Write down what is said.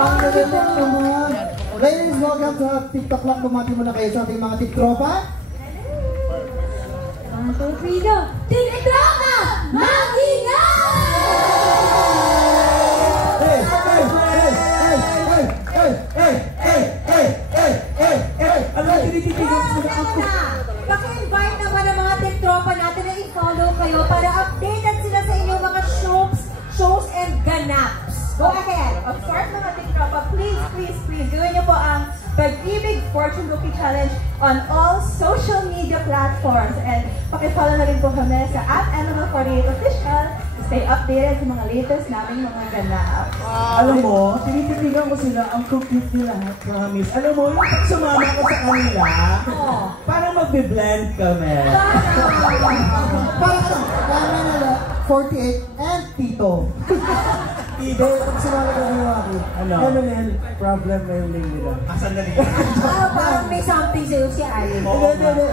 Ang ganda naman. Ladies, welcome to TikTok Lock. Bumati muna kayo sa ating mga TikTropa. Ang torpedo, TikTropa! Mag-ingat! Hey! Hey! Hey! Hey! Hey! Hey! Hey! Hey! Hey! Hey! Hey! Ano na tinititigil ko sa ako? Paki-invite naman ang mga TikTropa natin na i-follow kayo para updated sila sa inyong mga shows and ganaps. Go ahead. Of course, mga TikTropa, please, gawin niyo po ang Pag-ibig Fortune Cookie Challenge on all social media platforms. And paki-follow na rin po kami sa @Animal48 Official to stay updated sa mga latest naming mga ganap. Alam mo, tinititigan ko sila, ang cute nila lahat, promise. Alam mo, yung pag sumama ko sa kanila, parang magbe-blend kami. Parang kami nila 48 and Tito. Tito, pag sumama ka nila ako. Ano? Problem na yung name nila. Asan na rin? Parang may something sa'yo si Ali. Hindi.